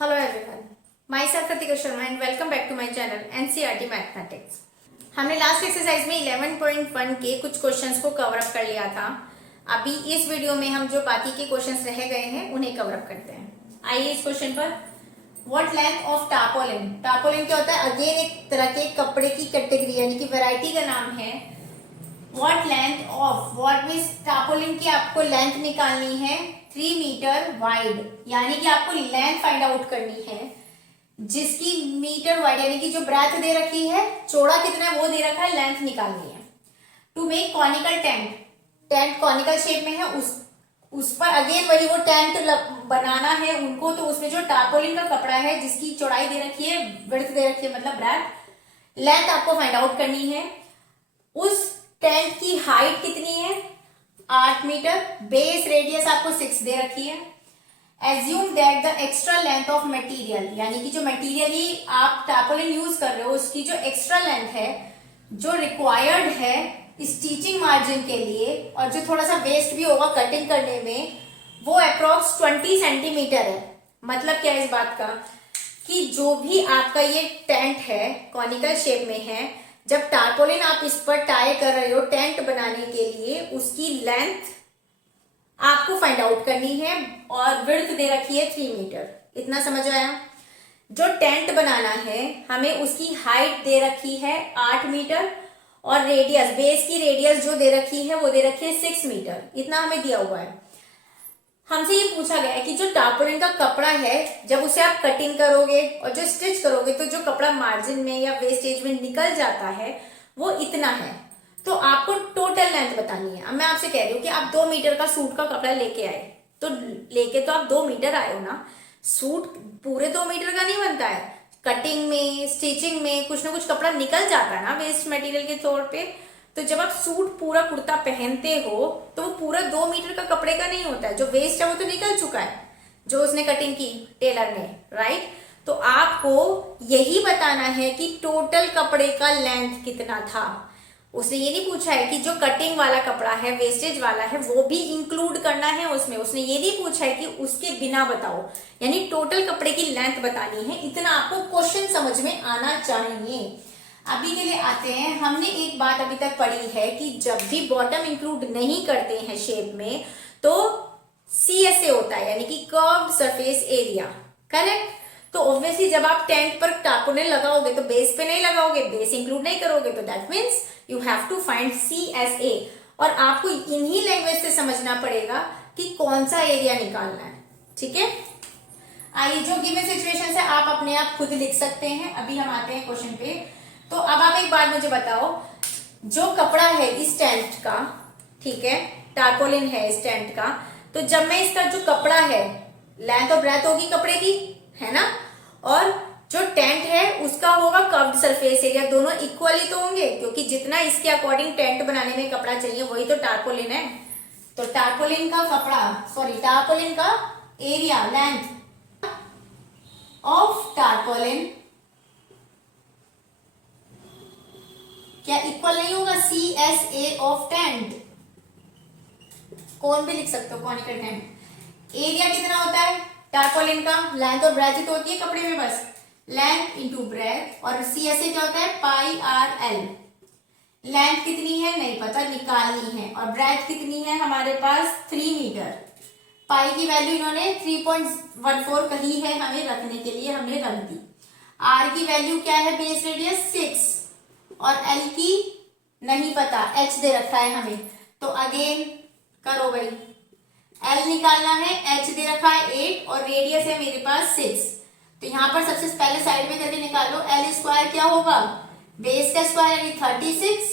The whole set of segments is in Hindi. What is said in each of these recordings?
Hello everyone, myself Pratika Sharma and welcome back to my channel NCERT Mathematics। हमने लास्ट एक्सरसाइज में 11.1 के कुछ क्वेश्चंस को कवर अप कर लिया था। अभी इस वीडियो में हम जो बाकी के क्वेश्चंस रह गए हैं उन्हें कवर अप करते हैं। आइए इस क्वेश्चन पर, व्हाट लेंथ ऑफ टार्पोलिन। टार्पोलिन क्या होता है? अगेन एक तरह के कपड़े की कैटेगरी यानी कि वैरायटी का नाम है। What length of, what means टार्पोलिन की आपको लेंथ निकालनी है 3 मीटर वाइड, यानी कि आपको लेंथ फाइंड आउट करनी है जिसकी मीटर वाइड यानी कि जो ब्रेथ दे रखी है, चौड़ा कितना है वो दे रखा है, लेंथ निकालनी है। To make conical tent, tent conical shape में है, उस पर अगेन वही वो टेंट बनाना है उनको, तो उसमें जो टार्पोलिन का कपड़ा है जिसकी चौड़ाई दे रखी है, विड्थ दे रखी है मतलब ब्रेथ, लेंथ आपको फाइंड आउट करनी है। उस टेंट की हाइट कितनी है? 8 मीटर। बेस रेडियस आपको 6 दे रखी है। Assume that the extra length of material, यानी कि जो मटेरियली आप टार्पोलिन यूज कर रहे हो उसकी जो एक्स्ट्रा लेंथ है जो रिक्वायर्ड है स्टिचिंग मार्जिन के लिए और जो थोड़ा सा वेस्ट भी होगा कटिंग करने में, वो अप्रोक्स 20 सेंटीमीटर है। मतलब क्या है इस बात का कि जो भी आपका ये टेंट है कॉनिकल शेप में है, जब टार्पोलिन आप इस पर टाई कर रहे हो टेंट बनाने के लिए, उसकी लेंथ आपको फाइंड आउट करनी है और विड्थ दे रखी है 3 मीटर। इतना समझ आया? जो टेंट बनाना है हमें उसकी हाइट दे रखी है 8 मीटर और रेडियस, बेस की रेडियस जो दे रखी है वो दे रखी है 6 मीटर। इतना हमें दिया हुआ है। हमसे ये पूछा गया है कि जो टार्पोलिन का कपड़ा है जब उसे आप कटिंग करोगे और जो स्टिच करोगे तो जो कपड़ा मार्जिन में या वेस्टेज में निकल जाता है वो इतना है, तो आपको टोटल लेंथ बतानी है। अब मैं आपसे कह रही हूँ कि आप 2 मीटर का सूट का कपड़ा लेके आए, तो लेके तो आप 2 मीटर आए हो ना, सूट पूरे 2 मीटर का नहीं बनता है। कटिंग में स्टिचिंग में कुछ ना कुछ कपड़ा निकल जाता है ना वेस्ट मटेरियल के तौर पे। तो जब आप सूट पूरा कुर्ता पहनते हो तो वो पूरा 2 मीटर का कपड़े का नहीं होता है, जो वेस्ट है वो तो निकल चुका है जो उसने कटिंग की टेलर ने, राइट। तो आपको यही बताना है कि टोटल कपड़े का लेंथ कितना था। उसने ये नहीं पूछा है कि जो कटिंग वाला कपड़ा है वेस्टेज वाला है वो भी इंक्लूड करना है उसमें। उसने ये नहीं पूछा है कि उसके बिना बताओ, यानी टोटल कपड़े की लेंथ बतानी है। इतना आपको क्वेश्चन समझ में आना चाहिए। अभी के लिए आते हैं, हमने एक बात अभी तक पढ़ी है कि जब भी बॉटम इंक्लूड नहीं करते हैं शेप में तो CSA होता है, यानी कि कर्व्ड सरफेस एरिया, करेक्ट। तो ऑब्वियसली जब आप टेंट पर टार्पोलिन लगाओगे तो बेस पे नहीं लगाओगे, बेस इंक्लूड नहीं करोगे, तो that means you have to find CSA। और आपको इन्हीं लैंग्वेज से समझना पड़ेगा कि कौन सा एरिया निकालना है, ठीक है। आइए, जो गिवन सिचुएशन है आप अपने आप खुद लिख सकते हैं। अभी हम आते हैं क्वेश्चन पे। तो अब आप एक बात मुझे बताओ, जो कपड़ा है इस टेंट का, ठीक है, टार्पोलिन है इस टेंट का, तो जब मैं इसका जो कपड़ा है, लेंथ और ब्रेथ होगी कपड़े की, है ना, और जो टेंट है उसका होगा कर्व्ड सरफेस एरिया, दोनों इक्वली तो होंगे क्योंकि जितना इसके अकॉर्डिंग टेंट बनाने में कपड़ा चाहिए वही तो टार्पोलिन है। तो टार्पोलिन का कपड़ा, सॉरी टार्पोलिन का एरिया, लेंथ ऑफ टार्पोलिन क्या इक्वल नहीं होगा CSA ऑफ टेंट? कौन भी लिख सकते हो, कॉनिकल टेंट। एरिया कितना होता है टार्पोलिन का? लेंथ और ब्रेथ ही तो होती है कपड़े में, बस लेंथ इंटू ब्रेथ। और CSA क्या होता है? पाई आर एल। लेंथ कितनी है नहीं पता, निकालनी है, और ब्रेथ कितनी है हमारे पास 3 मीटर। पाई की वैल्यू इन्होंने 3.14 कही है हमें रखने के लिए, हमने रख दी। आर की वैल्यू क्या है? बेस रेडियस 6 और एल की नहीं पता, एच दे रखा है हमें, तो अगेन करो भाई, एल निकालना है, एच दे रखा है 8 और रेडियस है मेरे पास 6। तो यहां पर सबसे पहले साइड में करके निकालो, एल स्क्वायर क्या होगा? बेस का स्क्वायर यानी 36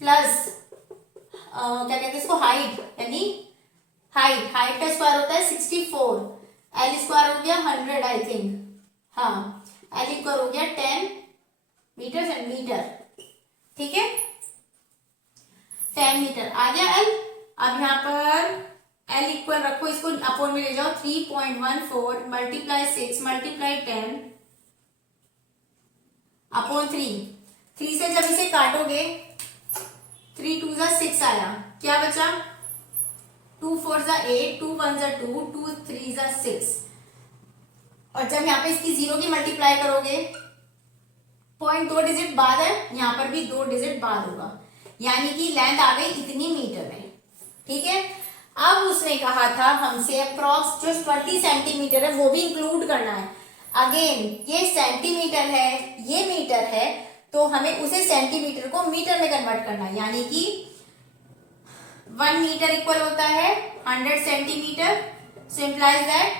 प्लस क्या कहते हैं इसको, हाइट, यानी हाइट का स्क्वायर होता है 64, एल स्क्वायर हो गया 100 आई थिंक, हाँ, एल स्क्वायर हो गया 10 मीटर सेंटीमीटर, ठीक है, 10 मीटर आ गया एल। अब यहां पर एल इक्वल रखो, इसको अपोन में ले जाओ, 3.14 मल्टीप्लाई 6 मल्टीप्लाई 10 अपॉन 3 से जब इसे काटोगे 3 2 6 आया, क्या बचा? 2 4 8, 2 1 2, 2 3 6, और जब यहाँ पे इसकी 0 की मल्टीप्लाई करोगे, पॉइंट 2 डिजिट बाद है, यहाँ पर भी 2 डिजिट बाद होगा, यानी कि लेंथ आ गई इतनी मीटर में। ठीक है, अब उसने कहा था हमसे अप्रॉक्स जो 20 सेंटीमीटर है वो भी इंक्लूड करना है। अगेन ये सेंटीमीटर है, ये मीटर है, तो हमें उसे सेंटीमीटर को मीटर में कन्वर्ट करना है, यानी कि 1 मीटर इक्वल होता है 100 centimetre. So implies that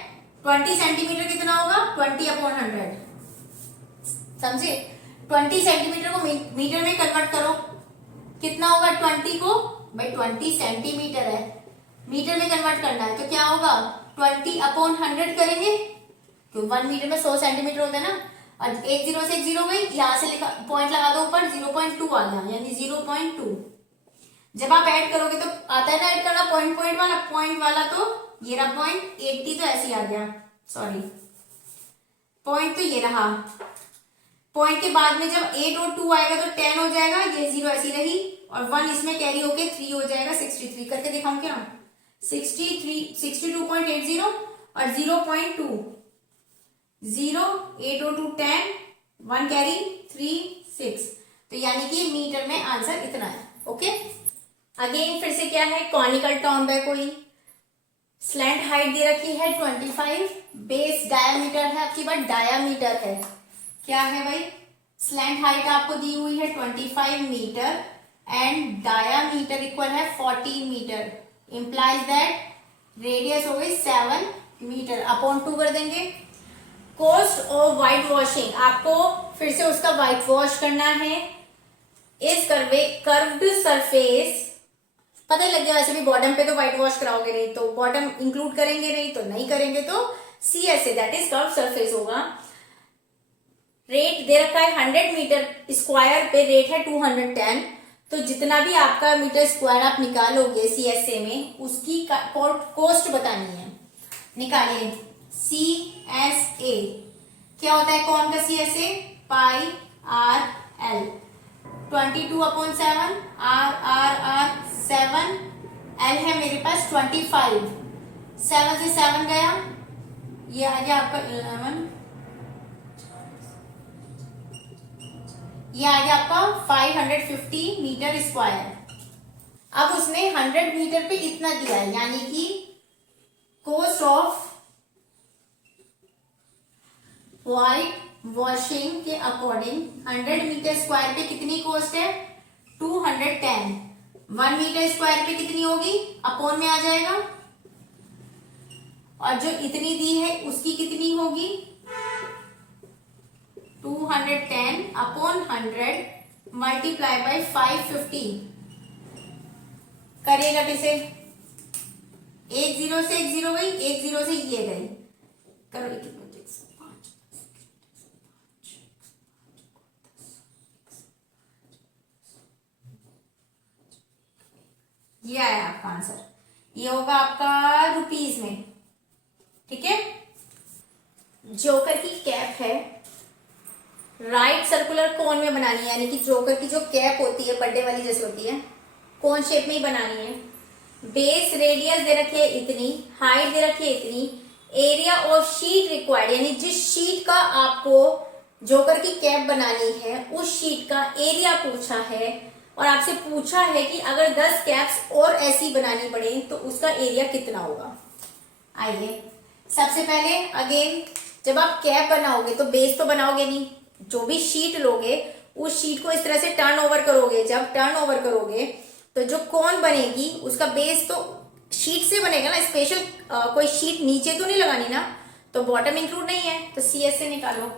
20 centimetre कितना होगा, 20/100। समझे, 20 सेंटीमीटर को मीटर में कन्वर्ट करो, कितना होगा 20 को, भाई 20 सेंटीमीटर है, मीटर में कन्वर्ट करना है, तो क्या होगा 20/100 करेंगे, क्योंकि 1 मीटर में 100 सेंटीमीटर होता है ना। और एक 0 से एक 0 गई, यहां से लिखा पॉइंट लगा दो ऊपर, 0.2 आ गया, यानी 0.2। जब आप ऐड करोगे तो आता है ना ऐड करना पॉइंट वाला, तो ये रहा पॉइंट, 80 तो ऐसे ही आ गया, सॉरी पॉइंट तो ये रहा। पॉइंट के बाद में जब 8 और 2 आएगा तो 10 हो जाएगा, ये 0 ऐसी रही, और 1 इसमें कैरी होके 3 हो जाएगा, 63 करके दिखाऊं क्या, 62.80 और 0.2, 0 8 और 2 10, 1 कैरी 3 6, तो यानी कि मीटर में आंसर इतना है। ओके, अगेन फिर से क्या है, कॉनिकल टॉम्ब है कोई, स्लैंट हाइट दे रखी है 25, बेस डायामीटर है, आपकी बात डायामीटर है, क्या है भाई, स्लैंट हाइट आपको दी हुई है 25 मीटर एंड डायामीटर इक्वल है 40 मीटर, इंप्लाइज दैट रेडियस हो गई 7 मीटर, अपॉन 2 कर देंगे। कॉस्ट ऑफ व्हाइट वॉशिंग, आपको फिर से उसका व्हाइट वॉश करना है। इस कर्व्ड सरफेस, पता ही लग गया वैसे भी बॉटम पे तो व्हाइट वॉश कराओगे नहीं, तो बॉटम इंक्लूड करेंगे नहीं, तो नहीं करेंगे तो CSA that is curved surface होगा। रेट दे रखा है 100 मीटर स्क्वायर पे, रेट है 210, तो जितना भी आपका मीटर स्क्वायर आप निकालोगे CSA में, उसकी कॉस्ट बतानी है। निकालिए CSA, क्या होता है कौन का CSA, पाई RL, 22/7, R 7, L है मेरे पास 25, 7 से 7 गया, ये आ गया आपका 11, ये आ गया आपका 550 मीटर स्क्वायर। अब उसने 100 मीटर पे इतना दिया है, यानी कि कॉस्ट ऑफ व्हाइट वॉशिंग के अकॉर्डिंग 100 मीटर स्क्वायर पे कितनी कॉस्ट है, 210। 1 मीटर स्क्वायर पे कितनी होगी, अपॉन में आ जाएगा, और जो इतनी दी है उसकी कितनी होगी, 210/100 मल्टीप्लाई बाई 550। करिएगा कैसे, एक 0 से एक 0 गई, एक 0 से ये गई, करो कितने, ये आया आपका आंसर, ये होगा आपका रुपीज में। ठीक है, जोकर की कैप है, राइट सर्कुलर कोन में बनानी है, यानी कि जोकर की जो कैप होती है बर्थडे वाली जैसे होती है, कोन शेप में ही बनानी है। बेस रेडियस दे रखी है इतनी, हाइट दे रखी है इतनी, एरिया और शीट रिक्वायर्ड, यानी जिस शीट का आपको जोकर की कैप बनानी है उस शीट का एरिया पूछा है, और आपसे पूछा है कि अगर 10 कैप्स और ऐसी बनानी पड़े तो उसका एरिया कितना होगा। आइए, सबसे पहले अगेन जब आप कैप बनाओगे तो बेस तो बनाओगे नहीं, जो भी शीट लोगे उस शीट को इस तरह से टर्न ओवर करोगे, जब टर्न ओवर करोगे तो जो कोन बनेगी उसका बेस तो शीट से बनेगा ना, स्पेशल कोई शीट नीचे तो नहीं लगानी ना, तो बॉटम इंक्लूड नहीं है, तो CSA निकालो।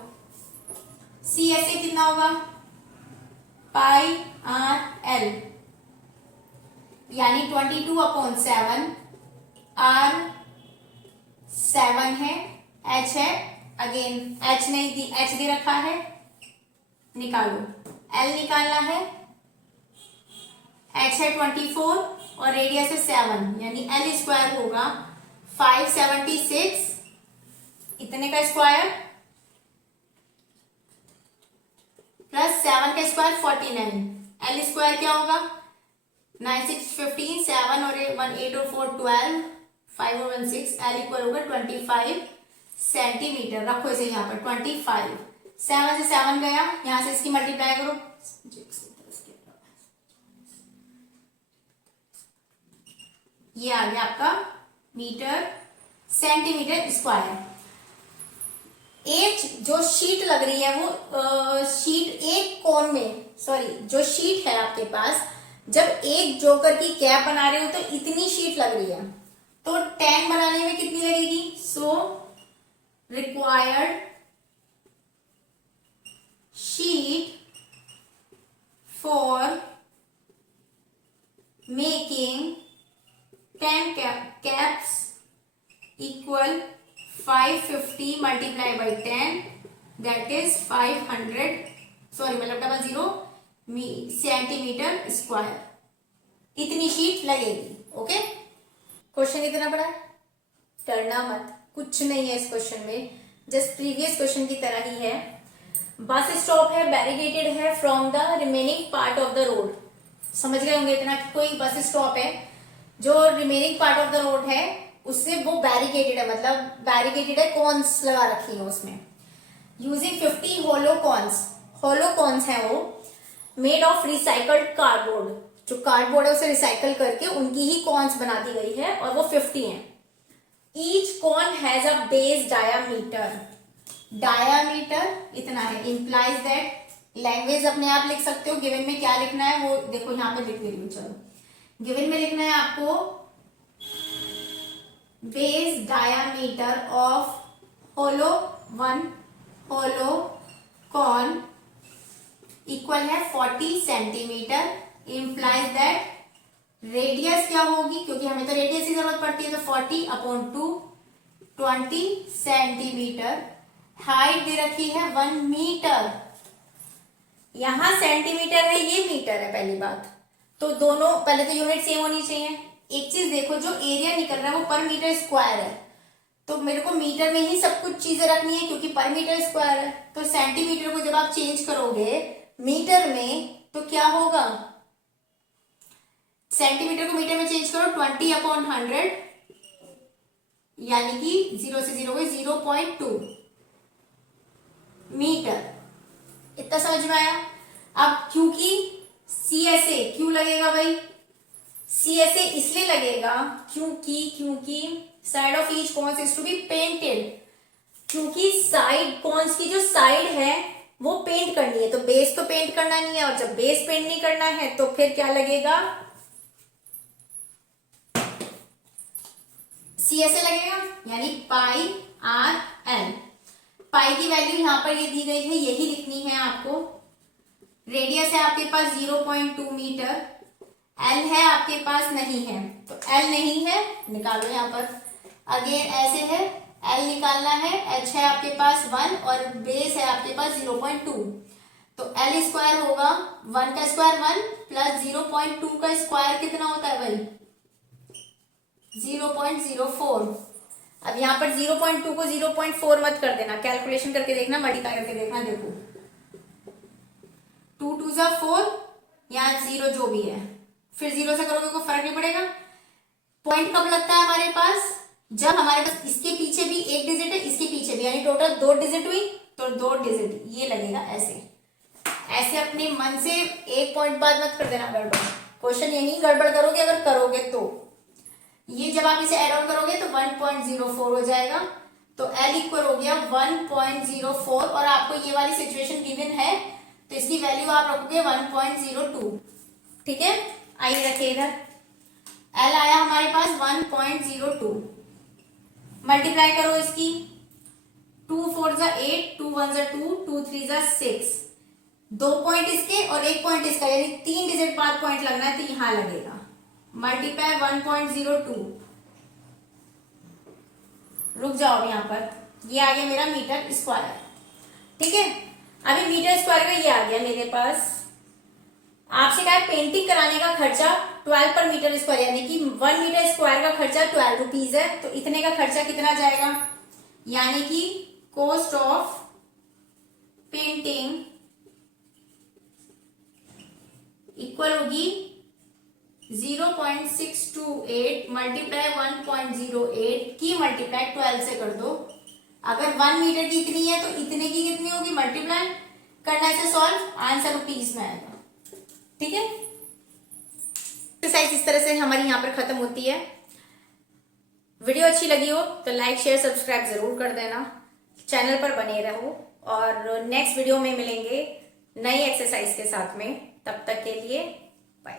CSA कितना होगा, पाई RL, यानी 22/7, R 7 है, H है, अगेन H नहीं दी, H दे रखा है, निकालो। L निकालना है, H है 24 और रेडियस है 7, यानी L स्क्वायर होगा 576, इतने का स्क्वायर प्लस 7 का स्क्वायर 49, L स्क्वायर क्या होगा 9 6 15, 7 और 1 8 और 4 12, 5 और 1 6, L इक्वल होगा 25 सेंटीमीटर। रखो इसे यहाँ पर 25। 7 से 7 गया, यहां से इसकी मल्टीप्लाई करो, ये आ गया आपका मीटर सेंटीमीटर स्क्वायर। एक जो शीट लग रही है वो शीट एक कोन में, सॉरी जो शीट है आपके पास, जब एक जोकर की कैप बना रहे हो तो इतनी शीट लग रही है, तो 10 बनाने में कितनी लगेगी? So required sheet for making 10 caps equal 550 multiplied by 10, that is 500, sorry मतलब 00 सेंटीमीटर स्क्वायर, इतनी शीट लगेगी। ओके, क्वेश्चन कितना बड़ा है, डरना मत, कुछ नहीं है इस क्वेश्चन में, जस्ट प्रीवियस क्वेश्चन की तरह ही है। बस स्टॉप है, बैरिकेटेड है from the remaining part of the road. समझ गए होंगे इतना कि कोई बस स्टॉप है, जो remaining part of the road है उससे वो बैरिकेटेड है, मतलब बैरिकेटेड है, कॉन्स लगा रखी है उसमें। यूजिंग 50 होलो कॉन्स, होलो कॉन्स है वो, मेड ऑफ रिसाइकल्ड कार्डबोर्ड, जो कार्डबोर्ड है उसे रिसाइकल करके उनकी ही कॉन्स बना दी गई है और वो 50 हैं। Each cone has a base diameter, diameter इतना है, इंप्लाइज दैट, लैंग्वेज अपने आप लिख सकते हो, गिवन में क्या लिखना है वो देखो यहाँ पे लिख दे रही हूँ। चलो गिवन में लिखना है आपको base diameter of hollow one hollow cone equal है 40 सेंटीमीटर, इंप्लाइज दैट रेडियस क्या होगी, क्योंकि हमें तो रेडियस की जरूरत पड़ती है, तो 40/2 20 सेंटीमीटर। हाइट दे रखी है 1 मीटर, यहां सेंटीमीटर है, ये मीटर है। पहली बात तो दोनों पहले तो यूनिट सेम होनी चाहिए। एक चीज देखो, जो एरिया निकल रहा है वो पर मीटर स्क्वायर है, तो मेरे को मीटर में ही सब कुछ चीजें रखनी है क्योंकि पर मीटर स्क्वायर है। तो सेंटीमीटर को जब आप चेंज करोगे मीटर में तो क्या होगा, सेंटीमीटर को मीटर में चेंज करो 20/100, यानी कि 0 से 0 गए 0.2 मीटर। इतना समझ में आया। अब क्योंकि CSA क्यों लगेगा भाई, CSA इसलिए लगेगा क्योंकि side of each cones is to be painted, क्योंकि साइड कॉन्स की जो साइड है वो पेंट करनी है, तो बेस तो पेंट करना नहीं है, और जब बेस पेंट नहीं करना है तो फिर क्या लगेगा, CSA लगेगा, यानी πRL। पाई की वैल्यू यहां पर ये दी गई है, यही लिखनी है आपको। रेडियस है आपके पास 0.2 मीटर, एल है आपके पास नहीं है, तो एल नहीं है निकालो यहाँ पर। अगेन ऐसे है, एल निकालना है, एच है आपके पास 1 और बेस है आपके पास 0.2, तो एल स्क्वायर होगा 1 का स्क्वायर 1 प्लस 0.2 का स्क्वायर कितना होता है भाई 0.04। अब यहाँ पर 0.2 को 0.4 मत कर देना, कैलकुलेशन करके देखना, मल्टीप्लाई करके देखना। देखो 2 2 जा 4, यहाँ 0 जो भी है, फिर 0 से करोगे कोई फर्क नहीं पड़ेगा। पॉइंट कब लगता है हमारे पास, जब हमारे पास इसके पीछे भी एक डिजिट है, इसके पीछे भी, यानी टोटल 2 डिजिट हुई, तो 2 डिजिट ये लगेगा। ऐसे ऐसे अपने मन से एक पॉइंट बाद मत कर देना गड़बड़, क्वेश्चन यही गड़बड़ करोगे अगर करोगे तो। ये जब आप इसे ऐड ऑन करोगे तो 1.04 हो जाएगा, तो L इक्वल हो गया 1.04, और आपको ये वाली सिचुएशन गिवन है तो इसकी वैल्यू आप रखोगे 1.02। ठीक है, आइए रखिए इधर, L आया हमारे पास 1.02, मल्टीप्लाई करो इसकी, 2 4 जा 8, 2 1 जा 2, 2 3 जा 6, 2 पॉइंट इसके और 1 पॉइंट इसका, यानी 3 डिजिट बाद पॉइंट लगना है तो यहां लगेगा, मल्टीप्लाई 1.02। रुक जाओ यहां पर, ये आ गया मेरा मीटर स्क्वायर। ठीक है, अभी मीटर स्क्वायर का ये आ गया मेरे पास। आपसे कहा पेंटिंग कराने का खर्चा 12 पर मीटर स्क्वायर, यानी कि 1 मीटर स्क्वायर का खर्चा 12 रुपीज है, तो इतने का खर्चा कितना जाएगा, यानी कि कॉस्ट ऑफ पेंटिंग इक्वल होगी 0.628 मल्टीप्लाई 1.08 की मल्टीप्लाई 12 से कर दो, अगर 1 मीटर की इतनी है तो इतने की कितनी होगी, मल्टीप्लाई करना से सॉल्व, आंसर रुपीज में आएगा। ठीक है, एक्सरसाइज इस तरह से हमारी यहाँ पर खत्म होती है। वीडियो अच्छी लगी हो तो लाइक शेयर सब्सक्राइब जरूर कर देना, चैनल पर बने रहो और नेक्स्ट वीडियो में मिलेंगे नई एक्सरसाइज के साथ में। तब तक के लिए बाय।